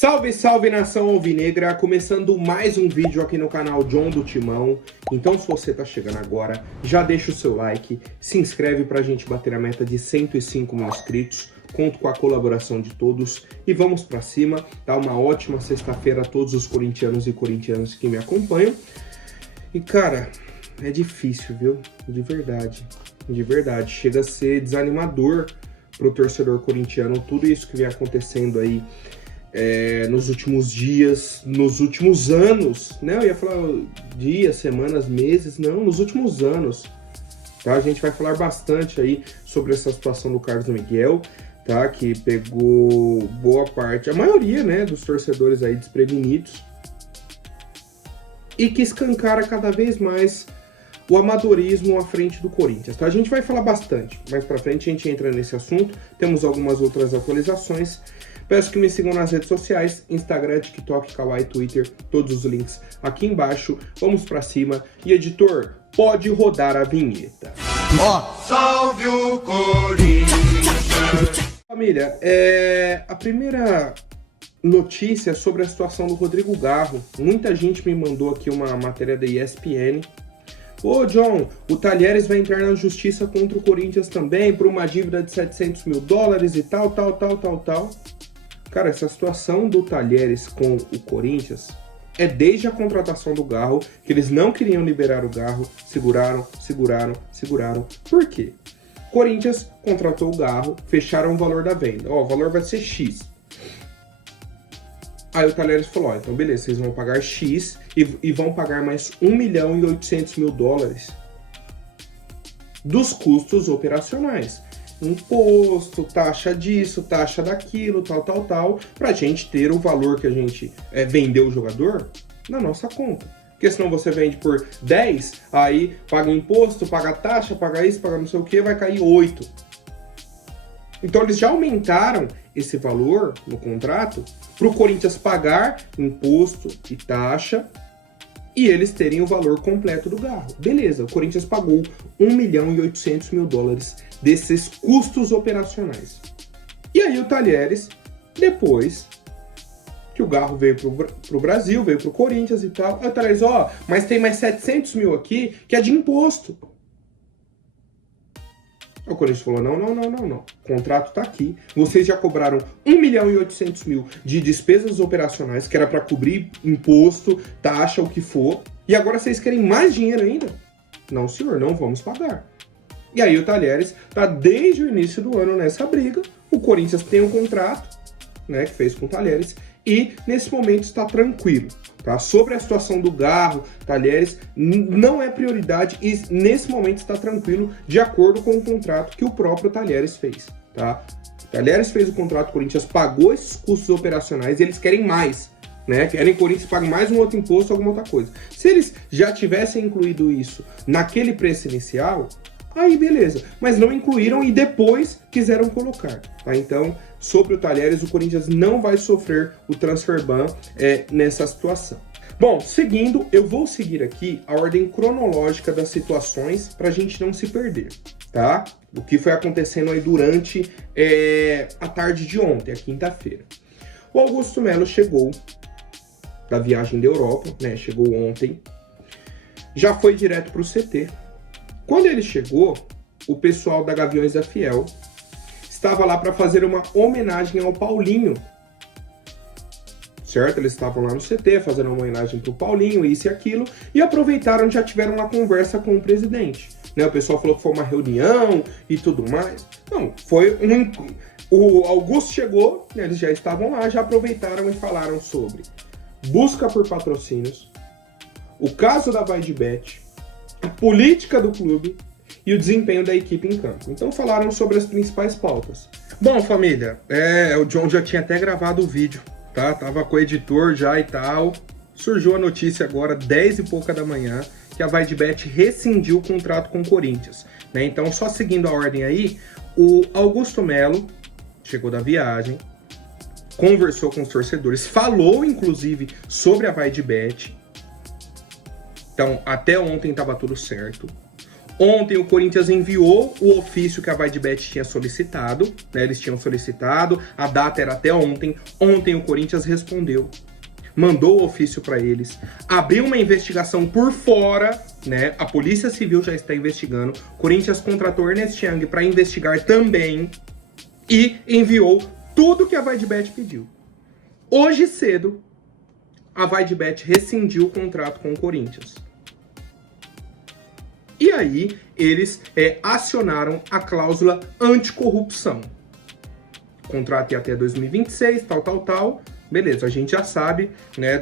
Salve, salve nação alvinegra, começando mais um vídeo aqui no canal John do Timão. Então se você tá chegando agora, já deixa o seu like, se inscreve pra gente bater a meta de 105 mil inscritos. Conto com a colaboração de todos e vamos pra cima. Tá uma ótima sexta-feira a todos os corintianos e corintianas que me acompanham. E cara, é difícil, viu? De verdade, chega a ser desanimador pro torcedor corintiano tudo isso que vem acontecendo aí nos últimos dias, nos últimos anos, né? Eu ia falar dias, semanas, meses, não, nos últimos anos, tá? A gente vai falar bastante aí sobre essa situação do Carlos Miguel, tá? Que pegou boa parte, a maioria, né, dos torcedores aí desprevenidos e que escancara cada vez mais o amadorismo à frente do Corinthians, tá? A gente vai falar bastante, mais pra frente a gente entra nesse assunto, temos algumas outras atualizações. Peço que me sigam nas redes sociais, Instagram, TikTok, Kawaii, Twitter, todos os links aqui embaixo. Vamos pra cima. E editor, pode rodar a vinheta. Salve o Corinthians! Família, a primeira notícia sobre a situação do Rodrigo Garro. Muita gente me mandou aqui uma matéria da ESPN. Ô John, o Talheres vai entrar na justiça contra o Corinthians também por uma dívida de 700 mil dólares e tal. Cara, essa situação do Talheres com o Corinthians é desde a contratação do Garro, que eles não queriam liberar o Garro, seguraram. Por quê? Corinthians contratou o Garro, fecharam o valor da venda. Ó, o valor vai ser X. Aí o Talheres falou, ó, então beleza, vocês vão pagar X e vão pagar mais 1 milhão e 800 mil dólares dos custos operacionais. Imposto, taxa disso, taxa daquilo, tal, pra gente ter o valor que a gente vendeu o jogador na nossa conta. Porque senão você vende por 10, aí paga imposto, paga taxa, paga isso, paga não sei o que, vai cair 8. Então eles já aumentaram esse valor no contrato pro Corinthians pagar imposto e taxa e eles terem o valor completo do Garro. Beleza, o Corinthians pagou 1 milhão e 800 mil dólares desses custos operacionais. E aí o Talheres, depois que o Garro veio pro Brasil, veio pro Corinthians e tal, aí o Talheres, ó, mas tem mais 700 mil aqui que é de imposto. O Corinthians falou, não, o contrato tá aqui, vocês já cobraram 1 milhão e 800 mil de despesas operacionais, que era para cobrir imposto, taxa, o que for, e agora vocês querem mais dinheiro ainda? Não, senhor, não vamos pagar. E aí o Talheres tá desde o início do ano nessa briga, o Corinthians tem um contrato, né, que fez com o Talheres, e nesse momento está tranquilo. Tá? Sobre a situação do Garro, Talheres, não é prioridade e nesse momento está tranquilo de acordo com o contrato que o próprio Talheres fez. Tá? Talheres fez o contrato, o Corinthians pagou esses custos operacionais e eles querem mais. Né? Querem que o Corinthians pague mais um outro imposto, alguma outra coisa. Se eles já tivessem incluído isso naquele preço inicial, aí beleza. Mas não incluíram e depois quiseram colocar. Tá? Então, sobre o Talheres, o Corinthians não vai sofrer o transfer ban nessa situação. Bom, seguindo, eu vou seguir aqui a ordem cronológica das situações para a gente não se perder, tá? O que foi acontecendo aí durante a tarde de ontem, a quinta-feira. O Augusto Melo chegou da viagem da Europa, né? Chegou ontem, já foi direto para o CT. Quando ele chegou, o pessoal da Gaviões da Fiel estava lá para fazer uma homenagem ao Paulinho, certo? Eles estavam lá no CT fazendo uma homenagem pro Paulinho, isso e aquilo, e aproveitaram, já tiveram uma conversa com o presidente, né? O pessoal falou que foi uma reunião e tudo mais. Não, foi o Augusto chegou, né? Eles já estavam lá, já aproveitaram e falaram sobre busca por patrocínios, o caso da VaideBet, a política do clube e o desempenho da equipe em campo. Então falaram sobre as principais pautas. Bom, família, o John já tinha até gravado o vídeo, tá? Tava com o editor já e tal. Surgiu a notícia agora, 10 e pouca da manhã, que a VaideBet rescindiu o contrato com o Corinthians, né? Então, só seguindo a ordem aí, o Augusto Melo chegou da viagem, conversou com os torcedores, falou, inclusive, sobre a VaideBet. Então, até ontem estava tudo certo. Ontem o Corinthians enviou o ofício que a VaideBet tinha solicitado, né? Eles tinham solicitado, a data era até ontem. Ontem o Corinthians respondeu, mandou o ofício para eles, abriu uma investigação por fora, né? A Polícia Civil já está investigando. O Corinthians contratou Ernest Young para investigar também e enviou tudo que a VaideBet pediu. Hoje cedo, a VaideBet rescindiu o contrato com o Corinthians. E aí, eles acionaram a cláusula anticorrupção. O contrato ia até 2026, tal. Beleza, a gente já sabe, né,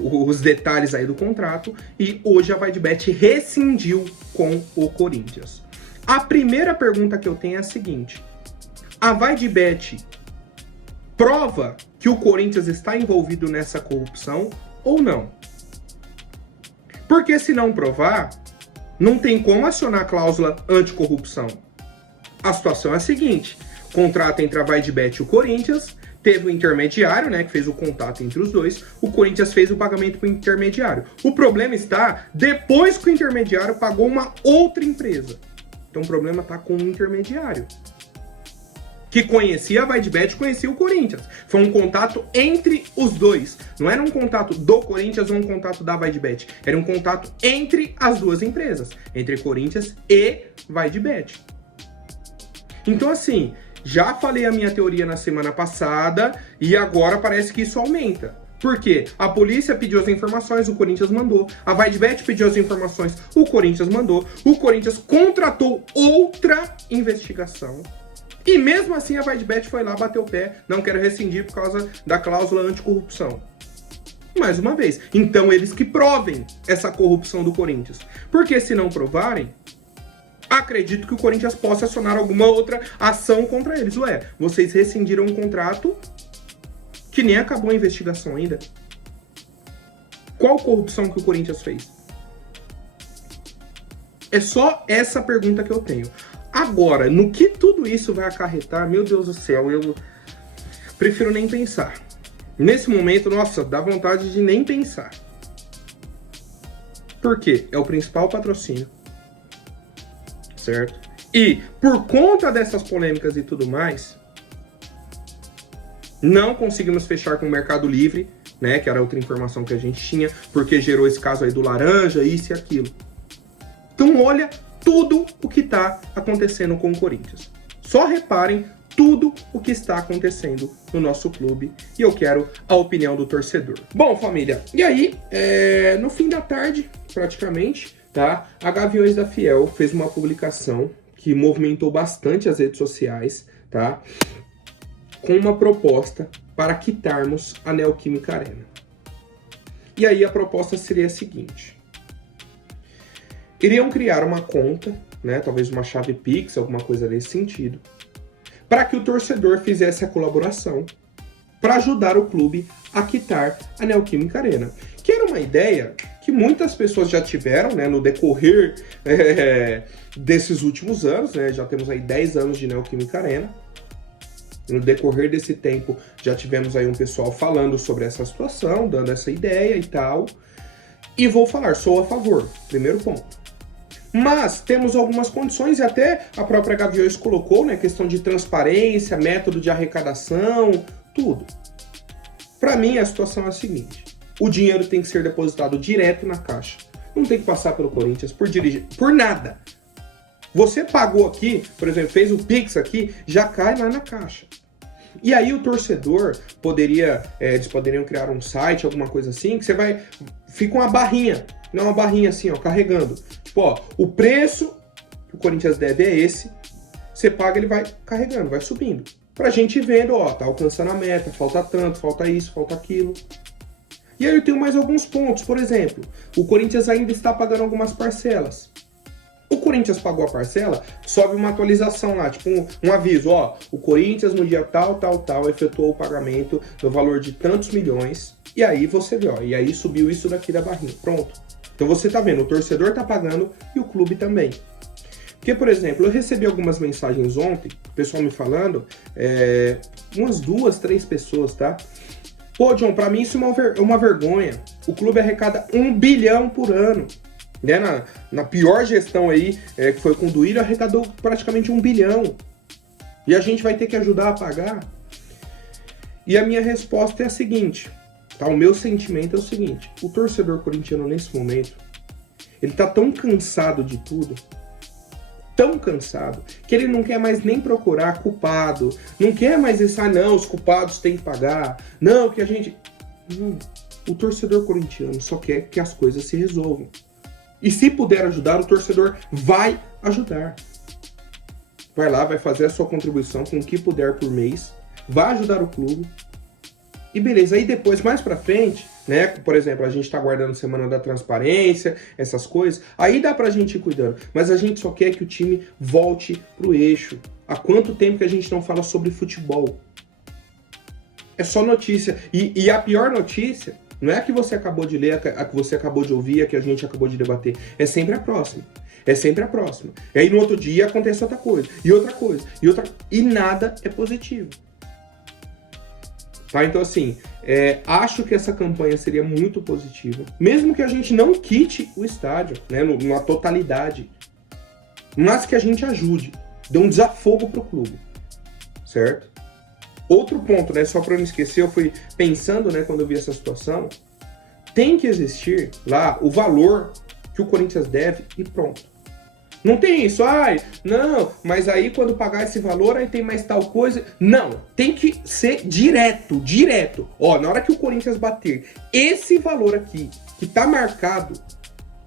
os detalhes aí do contrato. E hoje a VaideBet rescindiu com o Corinthians. A primeira pergunta que eu tenho é a seguinte. A VaideBet prova que o Corinthians está envolvido nessa corrupção ou não? Porque se não provar, não tem como acionar a cláusula anticorrupção. A situação é a seguinte, contrato entre a VaideBet e o Corinthians, teve um intermediário, né, que fez o contato entre os dois, o Corinthians fez o pagamento para o intermediário. O problema está depois que o intermediário pagou uma outra empresa. Então o problema está com o intermediário, que conhecia a VaideBet, conhecia o Corinthians. Foi um contato entre os dois. Não era um contato do Corinthians ou um contato da VaideBet. Era um contato entre as duas empresas. Entre Corinthians e VaideBet. Então, assim, já falei a minha teoria na semana passada e agora parece que isso aumenta. Por quê? A polícia pediu as informações, o Corinthians mandou. A VaideBet pediu as informações, o Corinthians mandou. O Corinthians contratou outra investigação. E mesmo assim a VaideBet foi lá, bateu o pé, não quero rescindir por causa da cláusula anticorrupção. Mais uma vez, então eles que provem essa corrupção do Corinthians. Porque se não provarem, acredito que o Corinthians possa acionar alguma outra ação contra eles. Ué, vocês rescindiram um contrato que nem acabou a investigação ainda. Qual corrupção que o Corinthians fez? É só essa pergunta que eu tenho. Agora, no que tudo isso vai acarretar, meu Deus do céu, eu prefiro nem pensar. Nesse momento, nossa, dá vontade de nem pensar. Por quê? É o principal patrocínio. Certo? E, por conta dessas polêmicas e tudo mais, não conseguimos fechar com o Mercado Livre, né? Que era outra informação que a gente tinha, porque gerou esse caso aí do laranja, isso e aquilo. Então, olha tudo o que está acontecendo com o Corinthians. Só reparem tudo o que está acontecendo no nosso clube e eu quero a opinião do torcedor. Bom, família, e aí, no fim da tarde, praticamente, tá? A Gaviões da Fiel fez uma publicação que movimentou bastante as redes sociais, tá? Com uma proposta para quitarmos a Neoquímica Arena. E aí a proposta seria a seguinte: iriam criar uma conta, né, talvez uma chave Pix, alguma coisa nesse sentido, para que o torcedor fizesse a colaboração para ajudar o clube a quitar a Neoquímica Arena. Que era uma ideia que muitas pessoas já tiveram, né, no decorrer desses últimos anos, né, já temos aí 10 anos de Neoquímica Arena. No decorrer desse tempo já tivemos aí um pessoal falando sobre essa situação, dando essa ideia e tal. E vou falar, sou a favor, primeiro ponto. Mas temos algumas condições, e até a própria Gaviões colocou, né, questão de transparência, método de arrecadação, tudo. Para mim, a situação é a seguinte: o dinheiro tem que ser depositado direto na caixa. Não tem que passar pelo Corinthians, por dirigir, por nada. Você pagou aqui, por exemplo, fez o Pix aqui, já cai lá na caixa. E aí o torcedor poderia, eles poderiam criar um site, alguma coisa assim, que você vai, fica uma barrinha, não uma barrinha assim, ó, carregando. Tipo, ó, o preço que o Corinthians deve é esse, você paga, ele vai carregando, vai subindo. Pra gente ir vendo, ó, tá alcançando a meta, falta tanto, falta isso, falta aquilo. E aí eu tenho mais alguns pontos, por exemplo, o Corinthians ainda está pagando algumas parcelas. O Corinthians pagou a parcela, sobe uma atualização lá, tipo um aviso, ó, o Corinthians no dia tal, efetuou o pagamento no valor de tantos milhões, e aí você vê, ó, e aí subiu isso daqui da barrinha, pronto. Então você tá vendo, o torcedor tá pagando e o clube também. Porque, por exemplo, eu recebi algumas mensagens ontem, o pessoal me falando, umas 2, 3 pessoas, tá? Pô, John, pra mim isso é uma vergonha, o clube arrecada 1 bilhão por ano. né? Na pior gestão aí, que foi com o Duílio, arrecadou praticamente 1 bilhão. E a gente vai ter que ajudar a pagar? E a minha resposta é a seguinte, tá? O meu sentimento é o seguinte, o torcedor corintiano nesse momento, ele tá tão cansado de tudo, tão cansado, que ele não quer mais nem procurar culpado, não quer mais isso, não, os culpados têm que pagar, não, que a gente... Não. O torcedor corintiano só quer que as coisas se resolvam. E se puder ajudar, o torcedor vai ajudar. Vai lá, vai fazer a sua contribuição com o que puder por mês, vai ajudar o clube, e beleza. Aí depois, mais pra frente, né, por exemplo, a gente tá aguardando Semana da Transparência, essas coisas, aí dá pra gente ir cuidando, mas a gente só quer que o time volte pro eixo. Há quanto tempo que a gente não fala sobre futebol? É só notícia. E a pior notícia não é a que você acabou de ler, a que você acabou de ouvir, a que a gente acabou de debater. É sempre a próxima. É sempre a próxima. E aí no outro dia acontece outra coisa, e outra coisa, e outra... E nada é positivo. Tá? Então assim, acho que essa campanha seria muito positiva. Mesmo que a gente não quite o estádio, né, na totalidade. Mas que a gente ajude. Dê um desafogo pro clube. Certo? Outro ponto, né, só para não esquecer, eu fui pensando, né, quando eu vi essa situação, tem que existir lá o valor que o Corinthians deve e pronto. Não tem isso, não, mas aí quando pagar esse valor, aí tem mais tal coisa. Não, tem que ser direto. Ó, na hora que o Corinthians bater esse valor aqui, que tá marcado,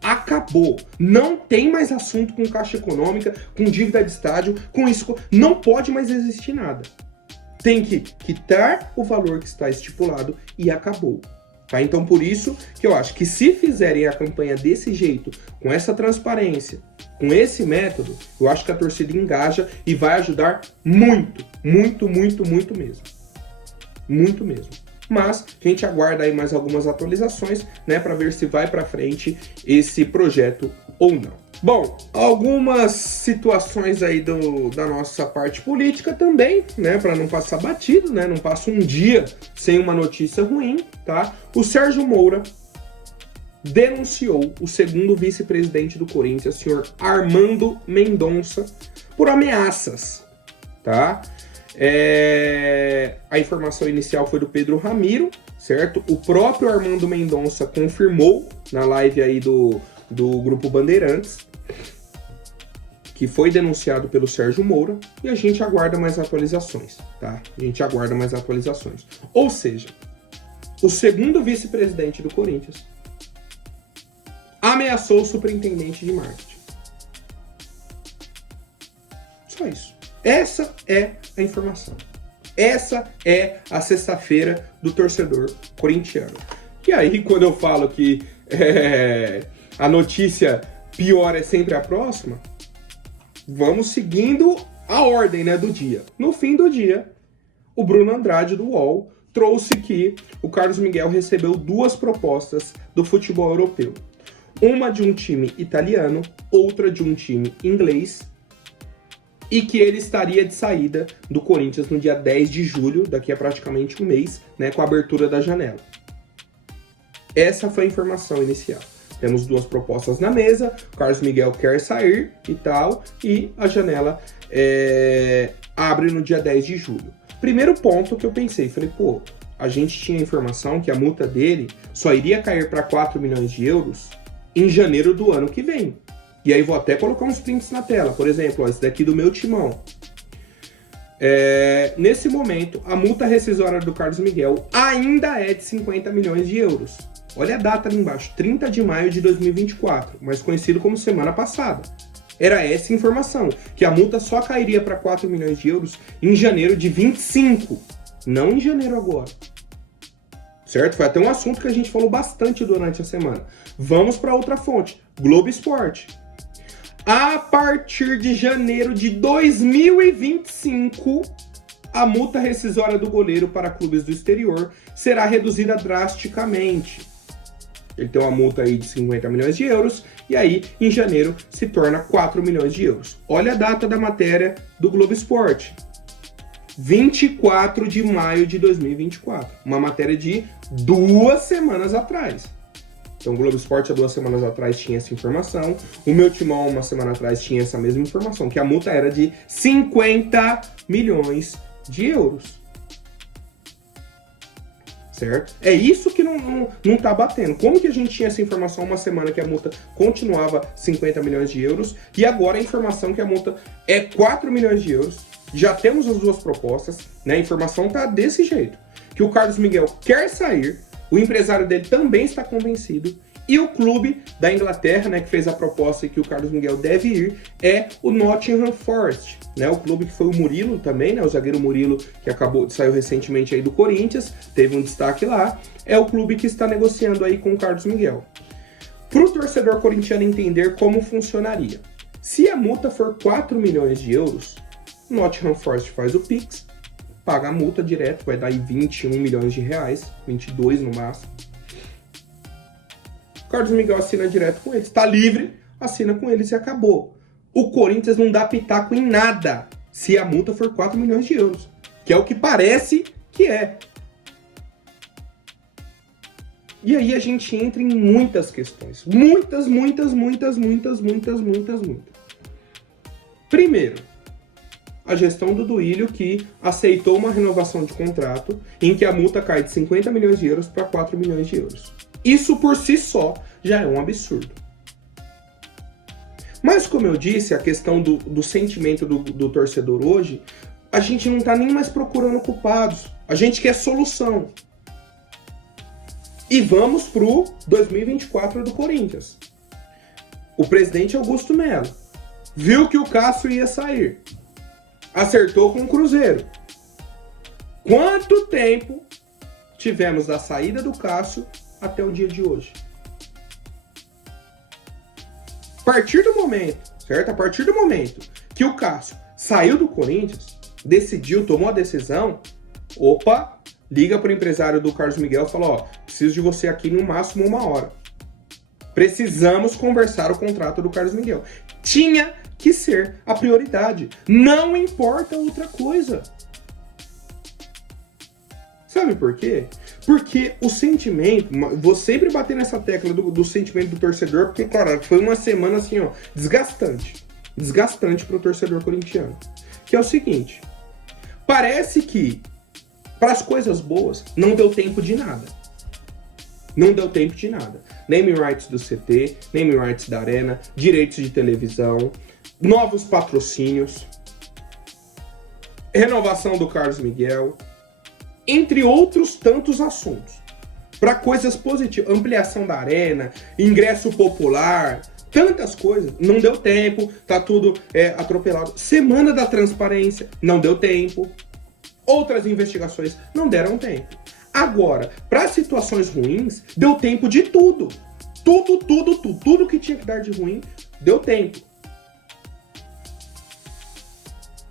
acabou. Não tem mais assunto com caixa econômica, com dívida de estádio, com isso, não pode mais existir nada. Tem que quitar o valor que está estipulado e acabou. Tá? Então, por isso que eu acho que se fizerem a campanha desse jeito, com essa transparência, com esse método, eu acho que a torcida engaja e vai ajudar muito, muito, muito, muito mesmo. Muito mesmo. Mas a gente aguarda aí mais algumas atualizações, né, para ver se vai para frente esse projeto ou não. Bom, algumas situações aí da nossa parte política também, né, para não passar batido, né, não passa um dia sem uma notícia ruim, tá? O Sérgio Moura denunciou o segundo vice-presidente do Corinthians, o senhor Armando Mendonça, por ameaças, tá? A informação inicial foi do Pedro Ramiro, certo? O próprio Armando Mendonça confirmou na live aí do Grupo Bandeirantes que foi denunciado pelo Sérgio Moura e a gente aguarda mais atualizações, tá? A gente aguarda mais atualizações. Ou seja, o segundo vice-presidente do Corinthians ameaçou o superintendente de marketing. Só isso. Essa é a informação. Essa é a sexta-feira do torcedor corintiano. E aí, quando eu falo que a notícia pior é sempre a próxima, vamos seguindo a ordem, né, do dia. No fim do dia, o Bruno Andrade, do UOL, trouxe que o Carlos Miguel recebeu 2 propostas do futebol europeu. Uma de um time italiano, outra de um time inglês, e que ele estaria de saída do Corinthians no dia 10 de julho, daqui a praticamente um mês, né, com a abertura da janela. Essa foi a informação inicial. Temos 2 propostas na mesa, o Carlos Miguel quer sair e tal, e a janela abre no dia 10 de julho. Primeiro ponto que eu pensei, falei, pô, a gente tinha informação que a multa dele só iria cair para 4 milhões de euros em janeiro do ano que vem. E aí vou até colocar uns prints na tela, por exemplo, ó, esse daqui do meu timão. Nesse momento, a multa rescisória do Carlos Miguel ainda é de 50 milhões de euros. Olha a data ali embaixo, 30 de maio de 2024, mais conhecido como semana passada. Era essa informação, que a multa só cairia para 4 milhões de euros em janeiro de 25, não em janeiro agora. Certo? Foi até um assunto que a gente falou bastante durante a semana. Vamos para outra fonte, Globo Esporte. A partir de janeiro de 2025, a multa rescisória do goleiro para clubes do exterior será reduzida drasticamente. Ele tem uma multa aí de 50 milhões de euros, e aí, em janeiro, se torna 4 milhões de euros. Olha a data da matéria do Globo Esporte. 24 de maio de 2024. Uma matéria de 2 semanas atrás. Então o Globo Esporte há 2 semanas atrás tinha essa informação, o Meu Timão uma semana atrás tinha essa mesma informação, que a multa era de 50 milhões de euros. Certo? É isso que não tá batendo. Como que a gente tinha essa informação uma semana que a multa continuava 50 milhões de euros e agora a informação que a multa é 4 milhões de euros? Já temos as 2 propostas, né? A informação tá desse jeito. Que o Carlos Miguel quer sair, o empresário dele também está convencido e o clube da Inglaterra, né, que fez a proposta e que o Carlos Miguel deve ir, é o Nottingham Forest, né, o clube que foi o Murilo também, né, o zagueiro Murilo, que saiu recentemente aí do Corinthians, teve um destaque lá, é o clube que está negociando aí com o Carlos Miguel. Para o torcedor corintiano entender como funcionaria, se a multa for 4 milhões de euros, o Nottingham Forest faz o Pix, paga a multa direto, vai dar aí 21 milhões de reais, 22 no máximo. Carlos Miguel assina direto com eles. Está livre, assina com eles e acabou. O Corinthians não dá pitaco em nada se a multa for 4 milhões de euros. Que é o que parece que é. E aí a gente entra em muitas questões. Muitas. Primeiro, a gestão do Duílio, que aceitou uma renovação de contrato em que a multa cai de 50 milhões de euros para 4 milhões de euros. Isso por si só já é um absurdo. Mas como eu disse, a questão do sentimento do torcedor hoje, a gente não está nem mais procurando culpados. A gente quer solução. E vamos pro 2024 do Corinthians. O presidente Augusto Melo viu que o Cássio ia sair. Acertou com o Cruzeiro. Quanto tempo tivemos da saída do Cássio até o dia de hoje? A partir do momento, certo? A partir do momento que o Cássio saiu do Corinthians, decidiu, tomou a decisão, opa, liga para o empresário do Carlos Miguel e fala, ó, preciso de você aqui no máximo 1 hora. Precisamos conversar o contrato do Carlos Miguel. Tinha que ser a prioridade. Não importa outra coisa. Sabe por quê? Porque o sentimento, vou sempre bater nessa tecla do sentimento do torcedor, porque, cara, foi uma semana assim, ó, desgastante pro torcedor corintiano. Que é o seguinte, parece que para as coisas boas não deu tempo de nada. Não deu tempo de nada. Naming rights do CT, naming rights da Arena, direitos de televisão, novos patrocínios, renovação do Carlos Miguel, entre outros tantos assuntos. Para coisas positivas, ampliação da Arena, ingresso popular, tantas coisas. Não deu tempo, tá tudo atropelado. Semana da transparência, não deu tempo. Outras investigações não deram tempo. Agora, para situações ruins, deu tempo de tudo. Tudo que tinha que dar de ruim, deu tempo.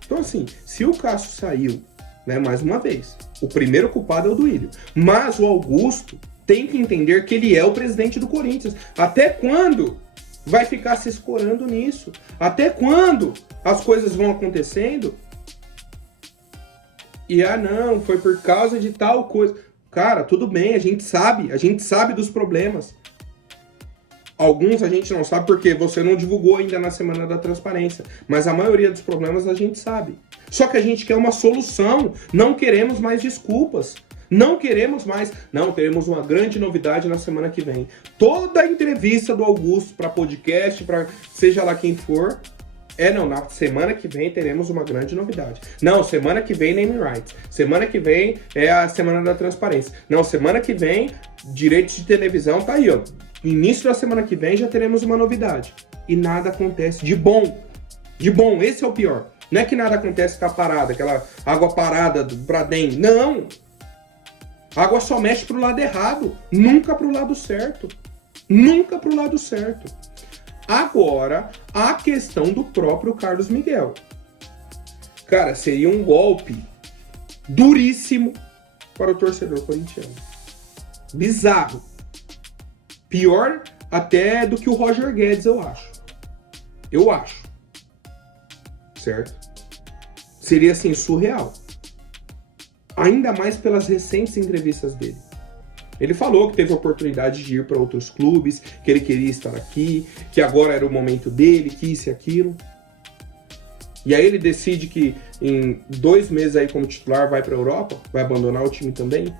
Então assim, se o Cássio saiu, né, mais uma vez, o primeiro culpado é o Duílio. Mas o Augusto tem que entender que ele é o presidente do Corinthians. Até quando vai ficar se escorando nisso? Até quando as coisas vão acontecendo? E não, foi por causa de tal coisa. Cara, tudo bem, a gente sabe dos problemas. Alguns a gente não sabe porque você não divulgou ainda na Semana da Transparência. Mas a maioria dos problemas a gente sabe. Só que a gente quer uma solução. Não queremos mais desculpas. Não queremos mais. Não, teremos uma grande novidade na semana que vem. Toda a entrevista do Augusto para podcast, para seja lá quem for. Na semana que vem teremos uma grande novidade. Não, semana que vem naming rights. Semana que vem é a Semana da Transparência. Não, semana que vem direitos de televisão tá aí, ó. Início da semana que vem já teremos uma novidade. E nada acontece de bom. De bom, esse é o pior. Não é que nada acontece que tá parada, aquela água parada do Bradem. Não! A água só mexe pro lado errado, nunca pro lado certo. Nunca pro lado certo. Agora, a questão do próprio Carlos Miguel. Cara, seria um golpe duríssimo para o torcedor corintiano. Bizarro. Pior até do que o Roger Guedes, eu acho. Eu acho. Certo? Seria, assim, surreal. Ainda mais pelas recentes entrevistas dele. Ele falou que teve oportunidade de ir para outros clubes, que ele queria estar aqui, que agora era o momento dele, que isso e aquilo. E aí ele decide que em 2 meses aí como titular vai para a Europa, vai abandonar o time também.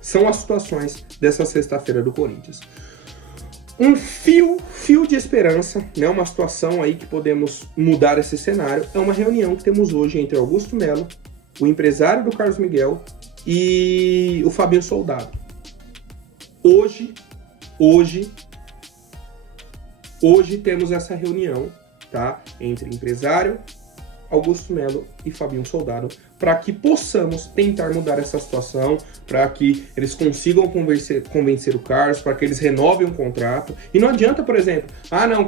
São as situações dessa sexta-feira do Corinthians. Um fio de esperança, né? Uma situação aí que podemos mudar esse cenário, é uma reunião que temos hoje entre Augusto Melo, o empresário do Carlos Miguel e o Fabinho Soldado. Hoje temos essa reunião, tá? Entre empresário, Augusto Melo e Fabinho Soldado, para que possamos tentar mudar essa situação, para que eles consigam convencer o Carlos, para que eles renovem o contrato. E não adianta, por exemplo,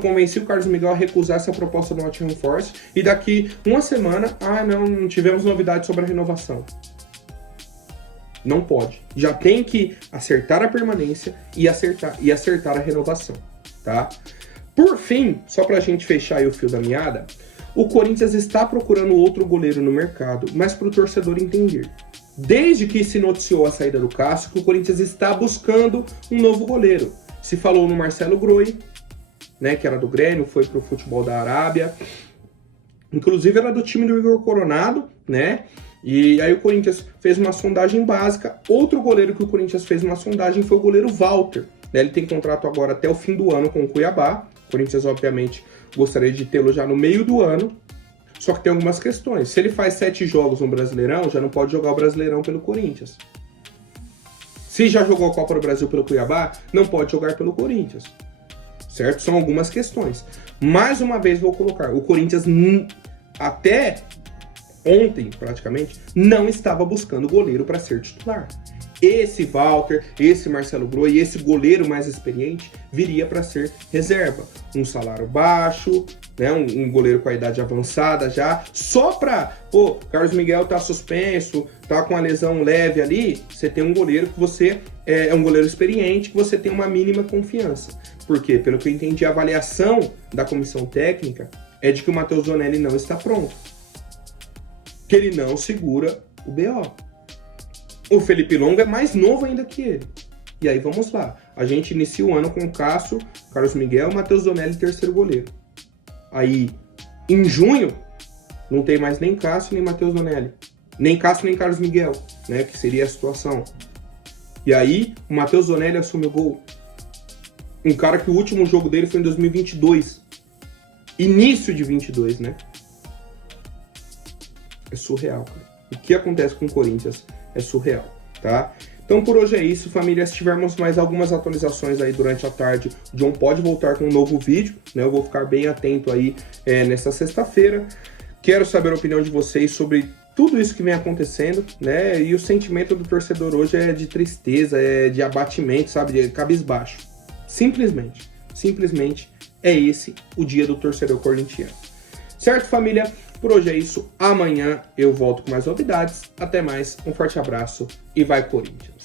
convenci o Carlos Miguel a recusar essa proposta do Nottingham Forest e daqui uma semana, não tivemos novidade sobre a renovação. Não pode. Já tem que acertar a permanência e acertar a renovação, tá? Por fim, só pra gente fechar aí o fio da meada, o Corinthians está procurando outro goleiro no mercado, mas para o torcedor entender. Desde que se noticiou a saída do Cássio, que o Corinthians está buscando um novo goleiro. Se falou no Marcelo Groi, né, que era do Grêmio, foi para o futebol da Arábia. Inclusive era do time do Igor Coronado, né? E aí o Corinthians fez uma sondagem básica. Outro goleiro que o Corinthians fez uma sondagem foi o goleiro Walter. Ele tem contrato agora até o fim do ano com o Cuiabá. O Corinthians, obviamente, gostaria de tê-lo já no meio do ano. Só que tem algumas questões. Se ele faz 7 jogos no Brasileirão, já não pode jogar o Brasileirão pelo Corinthians. Se já jogou a Copa do Brasil pelo Cuiabá, não pode jogar pelo Corinthians. Certo? São algumas questões. Mais uma vez vou colocar. O Corinthians, até ontem, praticamente, não estava buscando goleiro para ser titular. Esse Walter, esse Marcelo Groi e esse goleiro mais experiente viria para ser reserva. Um salário baixo, né? Um goleiro com a idade avançada já. Só para, Carlos Miguel tá suspenso, tá com a lesão leve ali, você tem um goleiro que você é um goleiro experiente, que você tem uma mínima confiança. Por quê? Pelo que eu entendi, a avaliação da comissão técnica é de que o Matheus Donelli não está pronto. Que ele não segura o BO. O Felipe Longo é mais novo ainda que ele. E aí vamos lá. A gente inicia o ano com o Cássio, Carlos Miguel, Matheus Donelli, terceiro goleiro. Aí, em junho, não tem mais nem Cássio, nem Matheus Donelli. Nem Cássio, nem Carlos Miguel, né? Que seria a situação. E aí, o Matheus Donelli assume o gol. Um cara que o último jogo dele foi em 2022. Início de 22, né? É surreal, cara. O que acontece com o Corinthians é surreal, tá? Então por hoje é isso, família. Se tivermos mais algumas atualizações aí durante a tarde, o John pode voltar com um novo vídeo, né? Eu vou ficar bem atento aí nessa sexta-feira. Quero saber a opinião de vocês sobre tudo isso que vem acontecendo, né? E o sentimento do torcedor hoje é de tristeza, é de abatimento, sabe? De cabisbaixo. Simplesmente é esse o dia do torcedor corintiano. Certo, família? Por hoje é isso. Amanhã eu volto com mais novidades. Até mais. Um forte abraço e vai Corinthians!